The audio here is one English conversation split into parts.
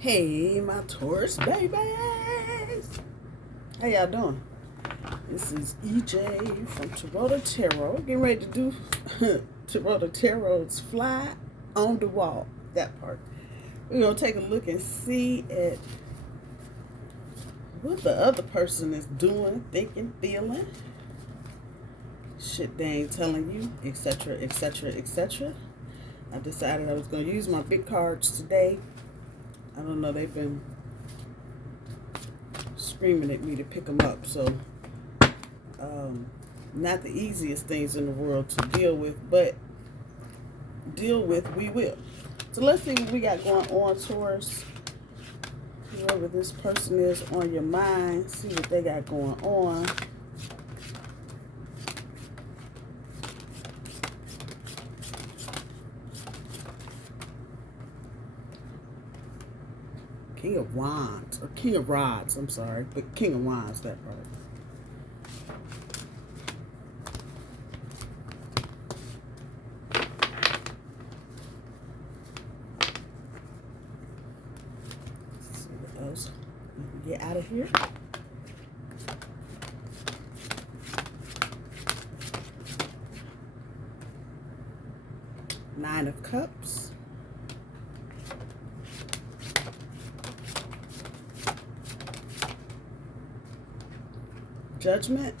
Hey, my Taurus babies! How y'all doing? This is EJ from Taurota Tarot. Getting ready to do Taurota Tarot's Fly on the Wall. That part. We're going to take a look and see at what the other person is doing, thinking, feeling. Shit they ain't telling you, etc., etc., etc. I decided I was going to use my big cards today. I don't know, they've been screaming at me to pick them up, so not the easiest things in the world to deal with, but deal with we will. So let's see what we got going on, Taurus. Whoever this person is on your mind, see what they got going on. King of Wands, or King of Rods, I'm sorry, but King of Wands, that part. Let's see what else we can get out of here. Nine of Cups. Judgment.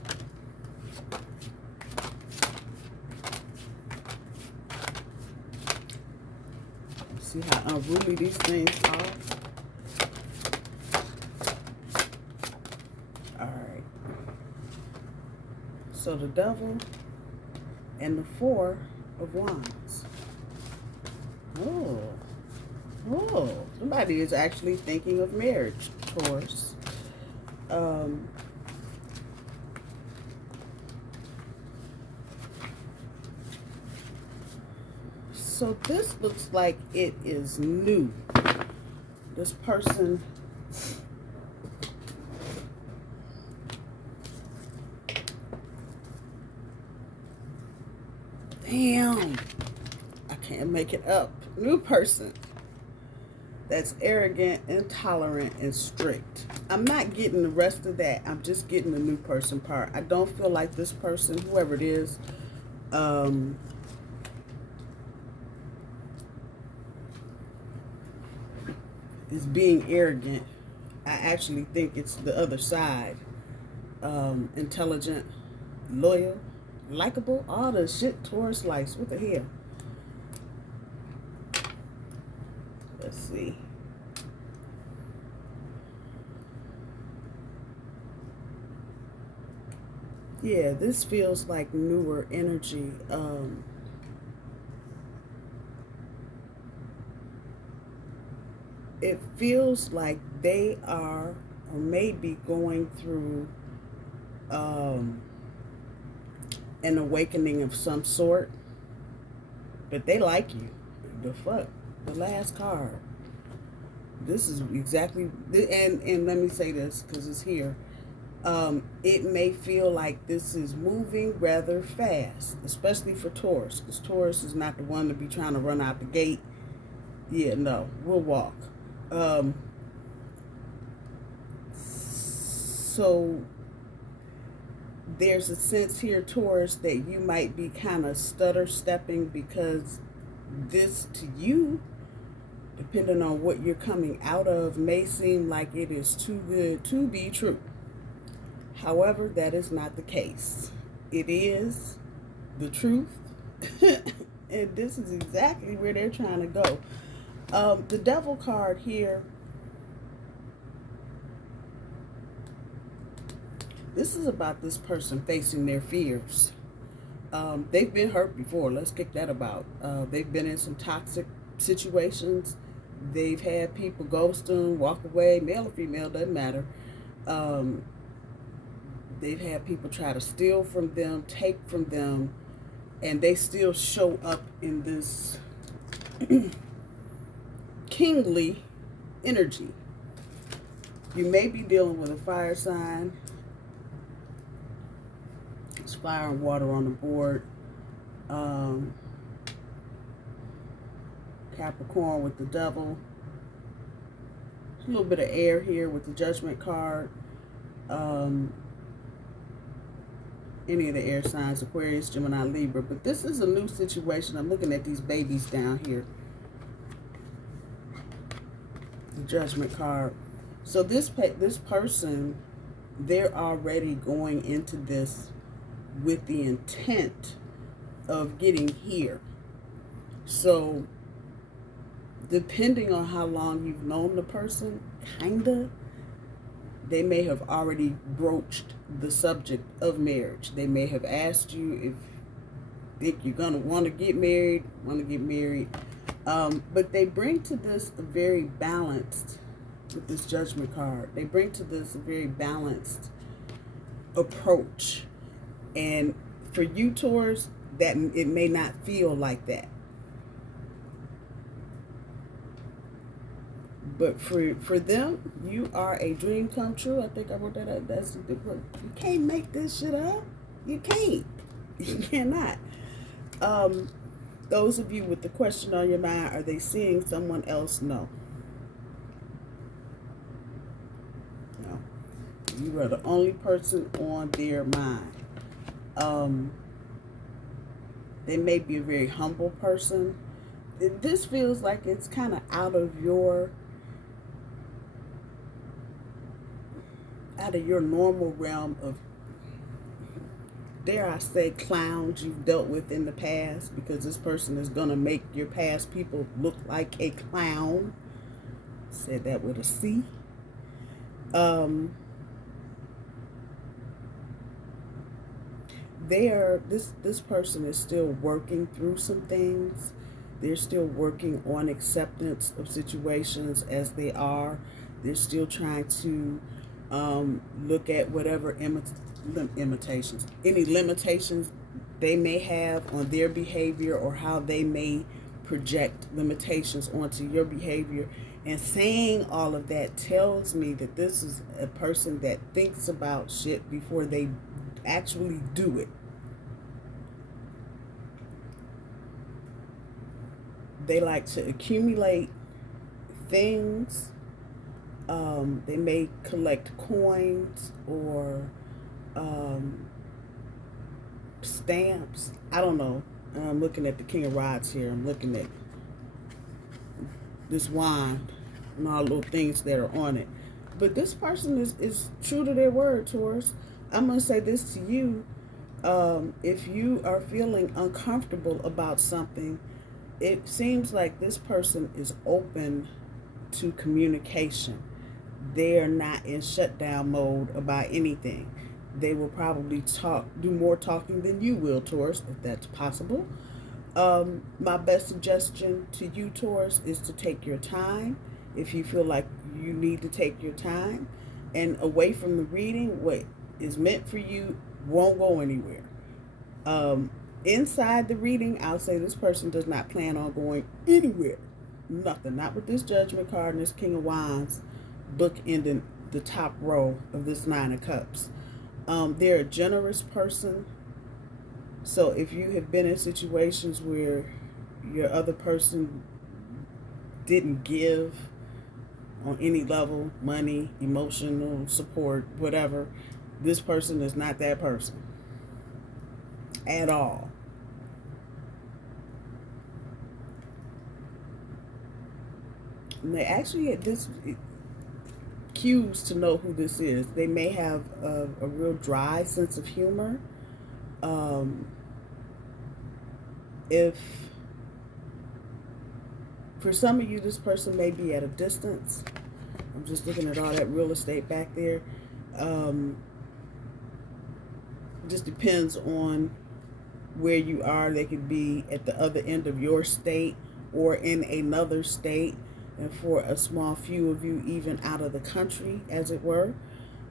See how unruly these things are. Alright. So the Devil and the Four of Wands. Oh, somebody is actually thinking of marriage, Taurus. So this looks like it is new. This person damn, I can't make it up. New person that's arrogant, intolerant, and strict. I'm not getting the rest of that. I'm just getting the new person part. I don't feel like this person, whoever it is, is being arrogant. I actually think it's the other side. Intelligent, loyal, likable, all the shit Taurus likes. What the hell? Let's see. Yeah, this feels like newer energy. It feels like they are or may be going through an awakening of some sort, but they like you. The fuck? The last card. This is exactly, and let me say this because it's here. It may feel like this is moving rather fast, especially for Taurus, because Taurus is not the one to be trying to run out the gate. Yeah, no, we'll walk. So there's a sense here, Taurus, that you might be kind of stutter stepping because this to you, depending on what you're coming out of, may seem like it is too good to be true. However, that is not the case. It is the truth. And this is exactly where they're trying to go. The Devil card here, this is about this person facing their fears. They've been hurt before. Let's kick that about. They've been in some toxic situations. They've had people ghost them, walk away, male or female, doesn't matter. They've had people try to steal from them, take from them, and they still show up in this kingly energy. You may be dealing with a fire sign. It's fire and water on the board. Capricorn with the Devil. a little bit of air here with the Judgment card. Any of the air signs, Aquarius, Gemini, Libra. But this is a new situation. I'm looking at these babies down here. The Judgment card. So this person, they're already going into this with the intent of getting here. So depending on how long you've known the person, kinda, they may have already broached the subject of marriage. They may have asked you if you're gonna want to get married, but they bring to this a very balanced, with this Judgment card, they bring to this a very balanced approach. And for you, Taurus, that it may not feel like that. But for them, you are a dream come true. I think I wrote that up. You can't make this shit up. You can't. You cannot. Those of you with the question on your mind, are they seeing someone else? No. No. You are the only person on their mind. They may be a very humble person. This feels like it's kind of out of your normal realm of, dare I say, clowns you've dealt with in the past, because this person is going to make your past people look like a clown. Said that with a C. This person is still working through some things. They're still working on acceptance of situations as they are. They're still trying to look at whatever any limitations they may have on their behavior, or how they may project limitations onto your behavior. And saying all of that tells me that this is a person that thinks about shit before they actually do it. They like to accumulate things. They may collect coins or stamps. I don't know. I'm looking at the King of Rods here. I'm looking at this wand and all the little things that are on it. But this person is true to their word, Taurus. I'm going to say this to you. If you are feeling uncomfortable about something, it seems like this person is open to communication. They are not in shutdown mode about anything. They will probably do more talking than you will, Taurus, if that's possible. My best suggestion to you, Taurus, is to take your time. If you feel like you need to take your time, and away from the reading, what is meant for you won't go anywhere. Inside the reading, I'll say this person does not plan on going anywhere. Nothing. Not with this Judgment card and this King of Wands bookending the top row of this Nine of Cups. They're a generous person. So if you have been in situations where your other person didn't give on any level, money, emotional support, whatever, this person is not that person at all. And they actually had this cues to know who this is. They may have a real dry sense of humor. If for some of you, this person may be at a distance. I'm just looking at all that real estate back there. Just depends on where you are. They could be at the other end of your state or in another state, and for a small few of you, even out of the country, as it were.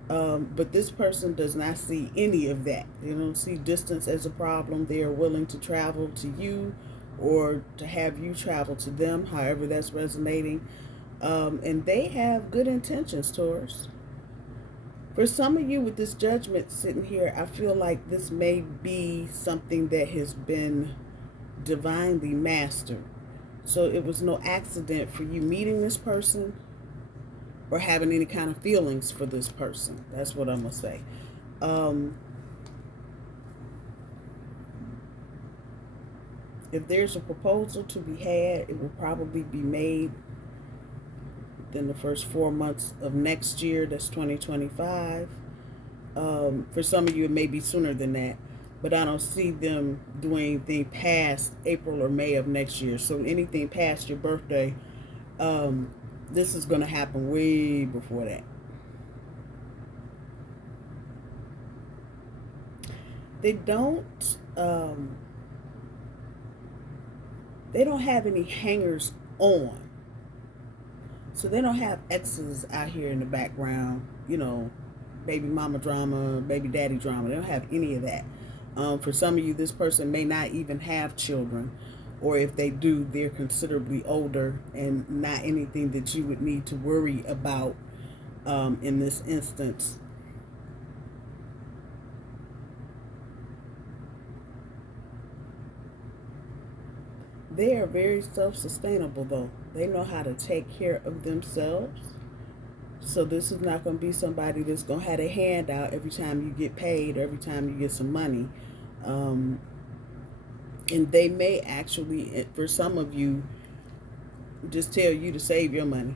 But this person does not see any of that. They don't see distance as a problem. They are willing to travel to you or to have you travel to them, however that's resonating. And they have good intentions, Taurus. For some of you with this Judgment sitting here, I feel like this may be something that has been divinely mastered. So it was no accident for you meeting this person. or having any kind of feelings for this person. That's what I'm going to say. If there's a proposal to be had, it will probably be made within the first 4 months of next year. That's 2025. For some of you, it may be sooner than that, but I don't see them doing anything past April or May of next year. So anything past your birthday, this is going to happen way before that. They don't have any hangers on. So they don't have exes out here in the background, you know, baby mama drama, baby daddy drama. They don't have any of that. For some of you, this person may not even have children, or if they do, they're considerably older and not anything that you would need to worry about in this instance. They are very self-sustainable, though. They know how to take care of themselves. So this is not going to be somebody that's going to have a handout every time you get paid or every time you get some money. And they may actually, for some of you, just tell you to save your money.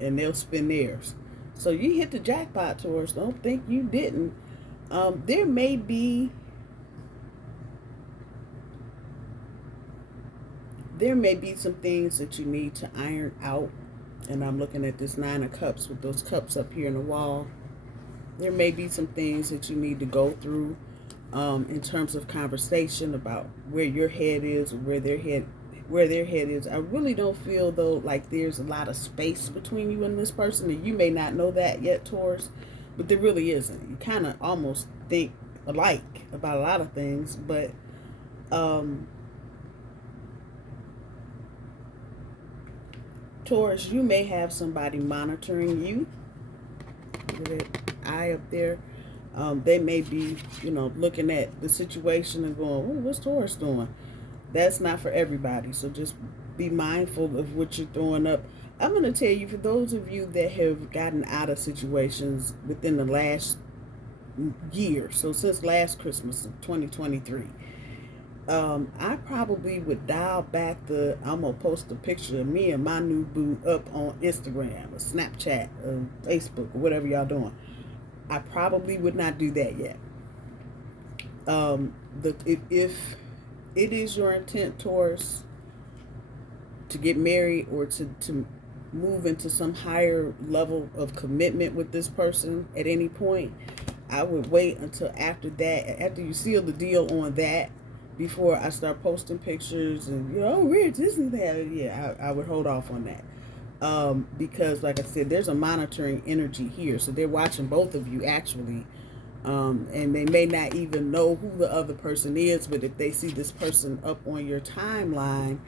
And they'll spend theirs. So you hit the jackpot, Taurus. Don't think you didn't. There may be some things that you need to iron out. And I'm looking at this 9 of Cups with those cups up here in the wall. There may be some things that you need to go through in terms of conversation about where your head is or where their head is. I really don't feel, though, like there's a lot of space between you and this person. And you may not know that yet, Taurus, but there really isn't. You kind of almost think alike about a lot of things, but Taurus, you may have somebody monitoring you. Look at that eye up there. They may be, you know, looking at the situation and going, "Oh, what's Taurus doing?" That's not for everybody. So just be mindful of what you're throwing up. I'm going to tell you, for those of you that have gotten out of situations within the last year, so since last Christmas of 2023, I probably would dial back I'm going to post a picture of me and my new boo up on Instagram or Snapchat or Facebook or whatever y'all doing. I probably would not do that yet. If it is your intent, Taurus, to get married or to move into some higher level of commitment with this person at any point, I would wait until after that, after you seal the deal on that, before I start posting pictures and, you know, oh, we're at Disneyland. Yeah, I would hold off on that. Because, like I said, there's a monitoring energy here. So they're watching both of you, actually. And they may not even know who the other person is, but if they see this person up on your timeline,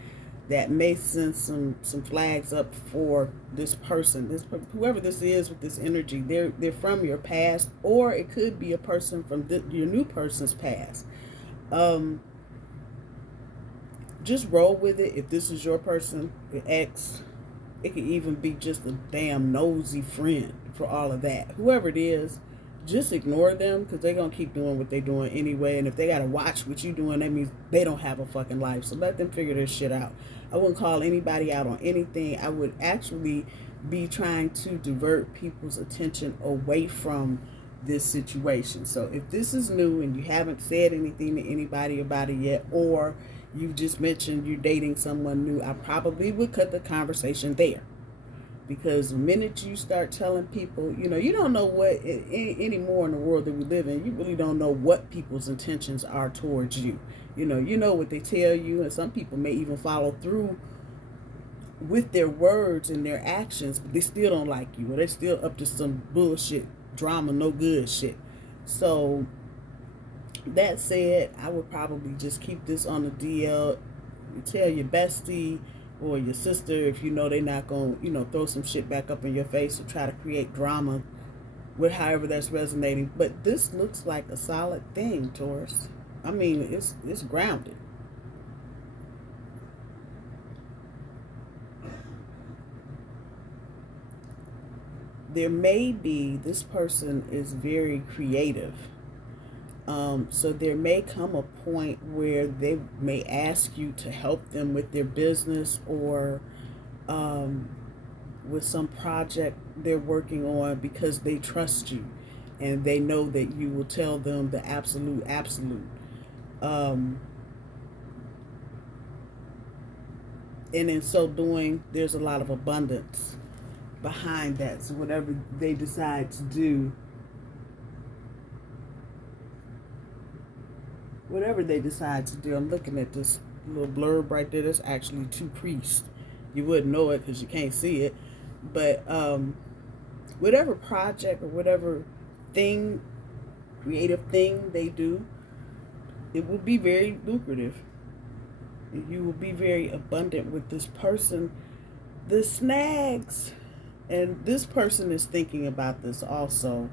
that may send some flags up for this person. Whoever this is with this energy, they're from your past, or it could be a person from your new person's past. Just roll with it. If this is your person, your ex, it could even be just a damn nosy friend for all of that. Whoever it is, just ignore them, because they're going to keep doing what they're doing anyway. And if they got to watch what you're doing, that means they don't have a fucking life. So let them figure this shit out. I wouldn't call anybody out on anything. I would actually be trying to divert people's attention away from this situation. So if this is new and you haven't said anything to anybody about it yet, or you just mentioned you're dating someone new, I probably would cut the conversation there. Because the minute you start telling people, you know, you don't know what, anymore in the world that we live in, you really don't know what people's intentions are towards you. You know what they tell you, and some people may even follow through with their words and their actions, but they still don't like you, or they're still up to some bullshit, drama, no good shit. So that said, I would probably just keep this on the DL. You tell your bestie or your sister if you know they're not going to, you know, throw some shit back up in your face or try to create drama with however that's resonating. But this looks like a solid thing, Taurus. I mean, it's grounded. there may be, this person is very creative. So there may come a point where they may ask you to help them with their business, or with some project they're working on, because they trust you and they know that you will tell them the absolute. And in so doing, there's a lot of abundance behind that. So whatever they decide to do, I'm looking at this little blurb right there. That's actually 2 priests. You wouldn't know it because you can't see it. But whatever project or whatever thing, creative thing they do, it will be very lucrative. You will be very abundant with this person. The snags, and this person is thinking about this also.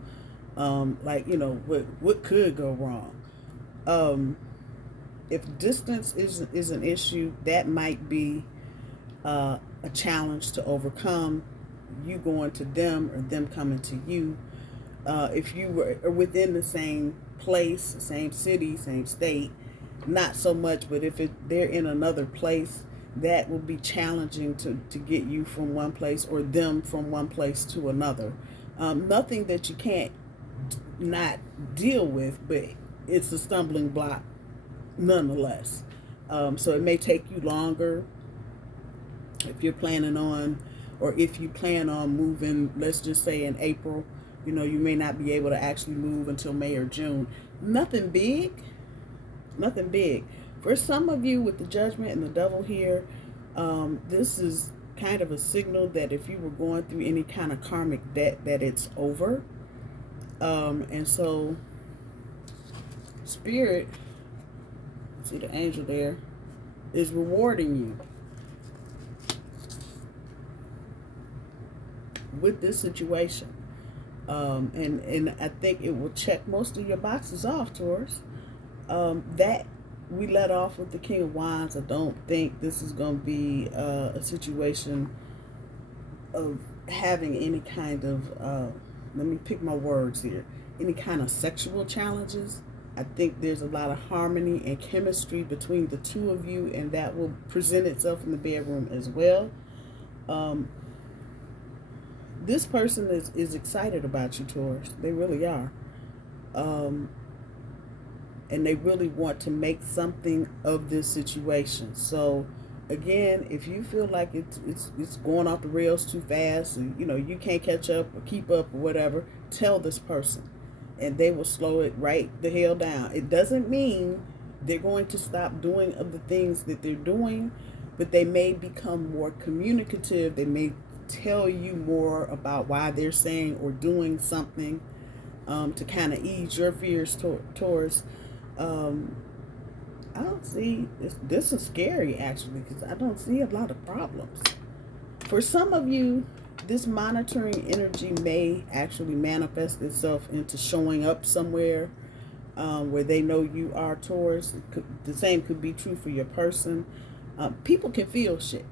Like, what could go wrong? If distance is an issue, that might be a challenge to overcome. You going to them or them coming to you. If you were within the same place, same city, same state, not so much. But if they're in another place, that will be challenging to get you from one place, or them from one place to another. Nothing that you can't not deal with, but it's a stumbling block nonetheless. So it may take you longer if you're planning on, or if you plan on moving, let's just say in April. You may not be able to actually move until May or June. Nothing big. For some of you, with the Judgment and the Devil here, this is kind of a signal that if you were going through any kind of karmic debt, that it's over. And so Spirit, see the angel there, is rewarding you with this situation. And I think it will check most of your boxes off, Taurus. That we let off with the King of Wands. I don't think this is going to be a situation of having any kind of, let me pick my words here, any kind of sexual challenges. I think there's a lot of harmony and chemistry between the two of you, and that will present itself in the bedroom as well. This person is excited about you, Taurus. They really are. And they really want to make something of this situation. So again, if you feel like it's going off the rails too fast, and you can't catch up or keep up or whatever, tell this person, and they will slow it right the hell down. It doesn't mean they're going to stop doing other things that they're doing, but they may become more communicative. They may tell you more about why they're saying or doing something, to kind of ease your fears, Taurus. I don't see this is scary, actually, because I don't see a lot of problems. For some of you, this monitoring energy may actually manifest itself into showing up somewhere where they know you are, Taurus. The same could be true for your person. People can feel shit,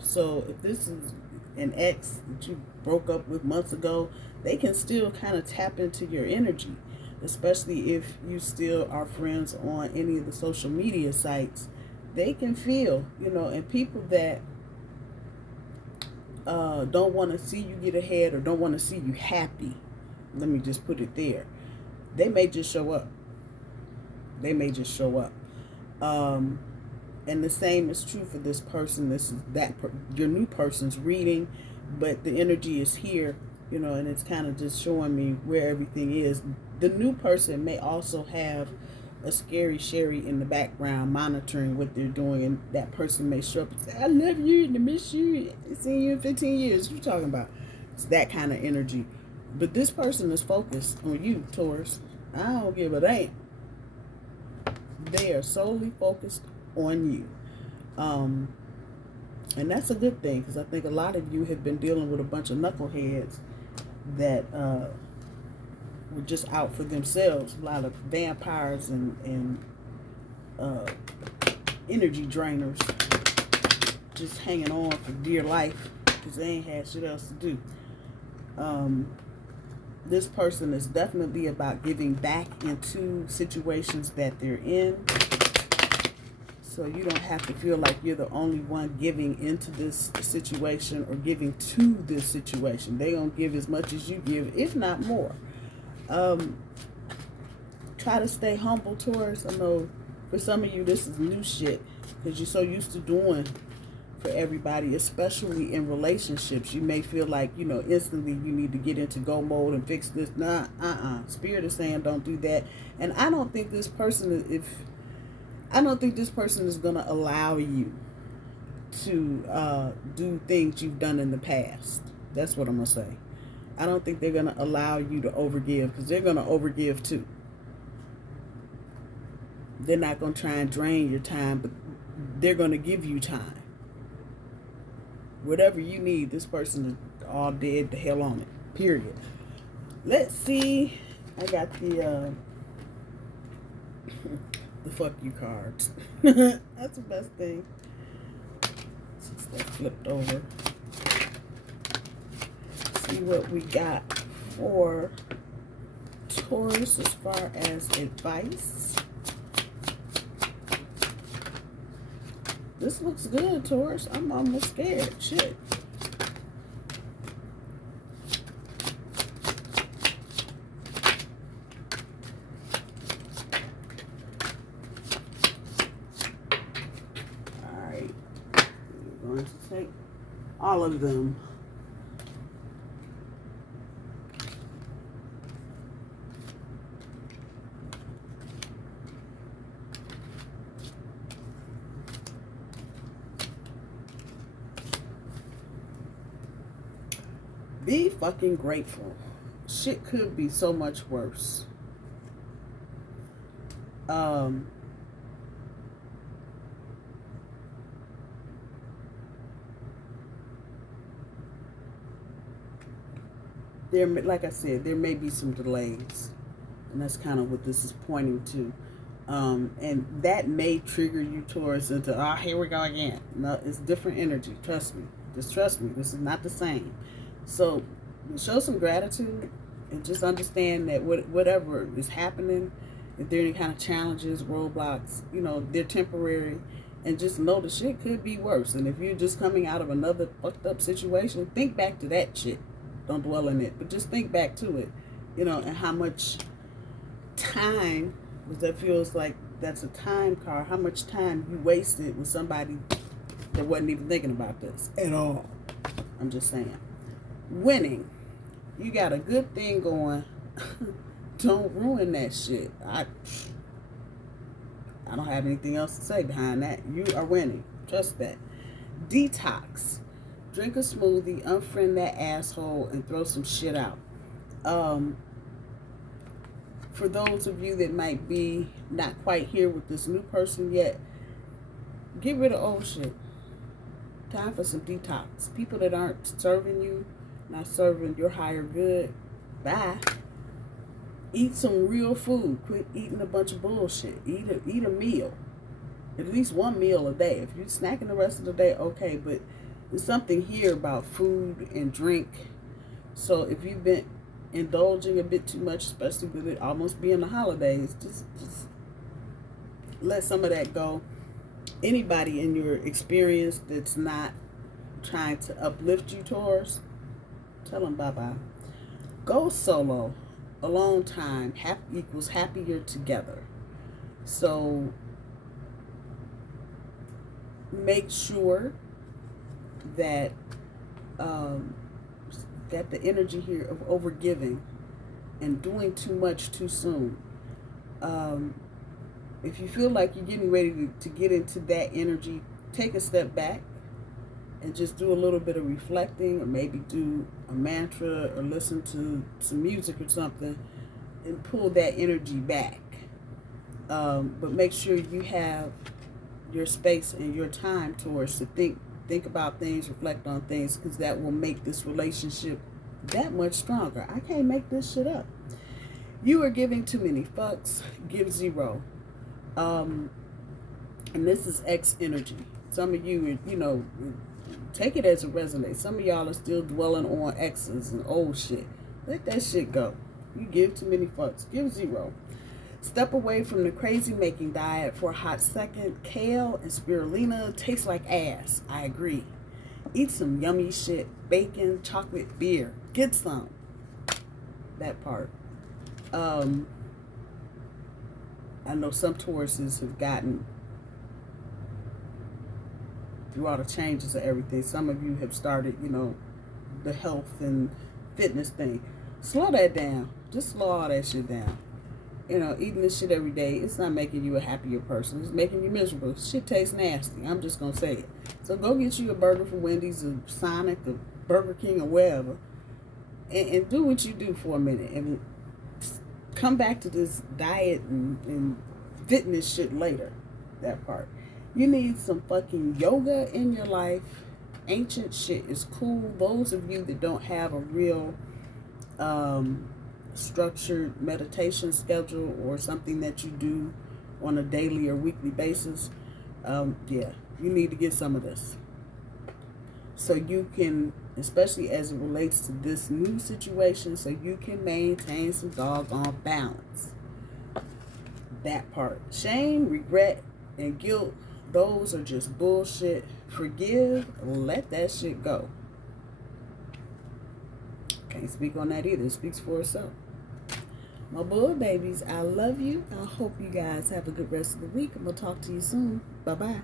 so if this is an ex that you broke up with months ago, they can still kind of tap into your energy, especially if you still are friends on any of the social media sites. They can feel, and people that don't want to see you get ahead, or don't want to see you happy, let me just put it there, they may just show up. And the same is true for this person. This is your new person's reading, but the energy is here, and it's kind of just showing me where everything is. The new person may also have a scary Sherry in the background monitoring what they're doing, and that person may show up and say, I love you and I miss you. I've seen you in 15 years. What you talking about? It's that kind of energy. But this person is focused on you, Taurus. I don't give a damn. They are solely focused on you. And that's a good thing, because I think a lot of you have been dealing with a bunch of knuckleheads that were just out for themselves. A lot of vampires and energy drainers just hanging on for dear life because they ain't had shit else to do. This person is definitely about giving back into situations that they're in. So you don't have to feel like you're the only one giving into this situation or giving to this situation. They're going to give as much as you give, if not more. Try to stay humble, Taurus. I know for some of you this is new shit because you're so used to doing for everybody, especially in relationships. You may feel like, you know, instantly you need to get into go mode and fix this. Nah, Spirit is saying don't do that. And I don't think this person is going to allow you to do things you've done in the past. That's what I'm going to say. I don't think they're going to allow you to overgive, because they're going to overgive too. They're not going to try and drain your time, but they're going to give you time. Whatever you need, this person is all dead the hell on it. Period. Let's see. I got the fuck you cards. That's the best thing. Since that flipped over. See what we got for Taurus as far as advice. This looks good, Taurus. I'm almost scared. Shit. Alright. We're going to take all of them. Be fucking grateful. Shit could be so much worse. Like I said, there may be some delays, and that's kind of what this is pointing to. And that may trigger you towards into, oh, here we go again. No, it's different energy. Trust me. Just trust me. This is not the same. So show some gratitude and just understand that whatever is happening, if there are any kind of challenges, roadblocks, you know, they're temporary, and just know the shit could be worse. And if you're just coming out of another fucked up situation, think back to that shit. Don't dwell in it, but just think back to it, you know, and how much time, because that feels like that's a time card, how much time you wasted with somebody that wasn't even thinking about this at all. I'm just saying. Winning. You got a good thing going. Don't ruin that shit. I don't have anything else to say behind that. You are winning. Trust that. Detox. Drink a smoothie, unfriend that asshole, and throw some shit out. For those of you that might be not quite here with this new person yet, get rid of old shit. Time for some detox. People that aren't serving you, not serving your higher good, bye. Eat some real food. Quit eating a bunch of bullshit. Eat a meal. At least one meal a day. If you're snacking the rest of the day, okay, but there's something here about food and drink. So if you've been indulging a bit too much, especially with it almost being the holidays, just let some of that go. Anybody in your experience that's not trying to uplift you, Taurus, tell them bye-bye. Go solo. Alone time equals happier together. So make sure that that the energy here of overgiving and doing too much too soon. If you feel like you're getting ready to get into that energy, take a step back and just do a little bit of reflecting, or maybe do a mantra or listen to some music or something and pull that energy back. But make sure you have your space and your time towards to think about things, reflect on things, because that will make this relationship that much stronger. I can't make this shit up. You are giving too many fucks. Give zero. And this is X energy. Some of you, you know, Take it as it resonates. Some of y'all are still dwelling on exes and old shit. Let that shit go. You give too many fucks. Give 0. Step away from the crazy making diet for a hot second. Kale and spirulina taste like ass. I agree. Eat some yummy shit. Bacon, chocolate, beer. Get some. That part. I know some Tauruses have gotten, through all the changes of everything, some of you have started, you know, the health and fitness thing. Slow that down. Just slow all that shit down. You know, eating this shit every day, it's not making you a happier person. It's making you miserable. Shit tastes nasty. I'm just going to say it. So go get you a burger from Wendy's or Sonic or Burger King or wherever. And do what you do for a minute. And come back to this diet and fitness shit later. That part. You need some fucking yoga in your life. Ancient shit is cool. Those of you that don't have a real structured meditation schedule or something that you do on a daily or weekly basis, yeah, you need to get some of this. So you can, especially as it relates to this new situation, so you can maintain some doggone balance. That part. Shame, regret, and guilt, those are just bullshit. Forgive, let that shit go. Can't speak on that either. It speaks for itself. My bull babies, I love you. I hope you guys have a good rest of the week. I'm going to talk to you soon. Bye-bye.